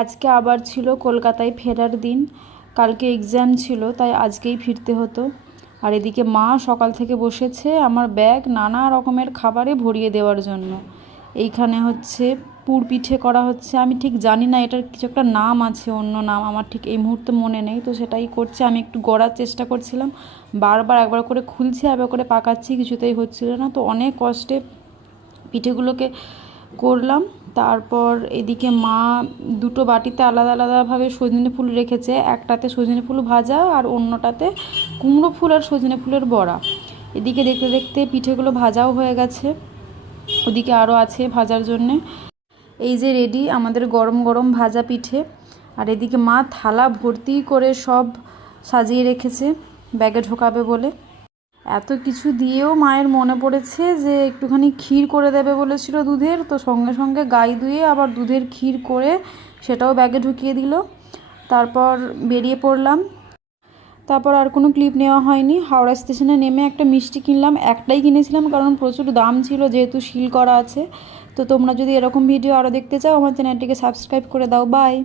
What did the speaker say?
আজকে আবার ছিল কলকাতায় ফেরার দিন। কালকে এক্সাম ছিল, তাই আজকেই ফিরতে হতো। আর এদিকে মা সকাল থেকে বসেছে আমার ব্যাগ নানা রকমের খাবারে ভরিয়ে দেওয়ার জন্য। এইখানে হচ্ছে পুর পিঠে করা হচ্ছে, আমি ঠিক জানি না এটার কিছু একটা নাম আছে, অন্য নাম আমার ঠিক এই মুহূর্তে মনে নেই। তো সেটাই করছে, আমি একটু গড়ার চেষ্টা করছিলাম, বারবার একবার করে খুলছি একবার করে পাকাচ্ছি, কিছুতেই হচ্ছিল না। তো অনেক কষ্টে পিঠেগুলোকে করলাম। তারপর এদিকে মা দুটো বাটিতে আলাদা আলাদাভাবে সজনে ফুল রেখেছে, একটাতে সজনে ফুল ভাজা আর অন্যটাতে কুমড়ো ফুল আর সজনে ফুলের বড়া। এদিকে দেখতে দেখতে পিঠেগুলো ভাজাও হয়ে গেছে, ওদিকে আরও আছে ভাজার জন্যে। এই যে রেডি আমাদের গরম গরম ভাজা পিঠে। আর এদিকে মা থালা ভর্তি করে সব সাজিয়ে রেখেছে ব্যাগে ঢোকাবে বলে। এত কিছু দিয়েও মায়ের মনে পড়েছে যে একটুখানি ক্ষীর করে দেবে বলেছিল দুধের, তো সঙ্গে সঙ্গে গাই ধুয়ে আবার দুধের ক্ষীর করে সেটাও ব্যাগে ঢুকিয়ে দিল। তারপর বেরিয়ে পড়লাম। তারপর আর কোনো ক্লিপ নেওয়া হয়নি। হাওড়া স্টেশনে নেমে একটা মিষ্টি কিনলাম, একটাই কিনেছিলাম কারণ প্রচুর দাম ছিল, যেহেতু সিল করা আছে। তো তোমরা যদি এরকম ভিডিও আরও দেখতে চাও আমার চ্যানেলটিকে সাবস্ক্রাইব করে দাও। বাই।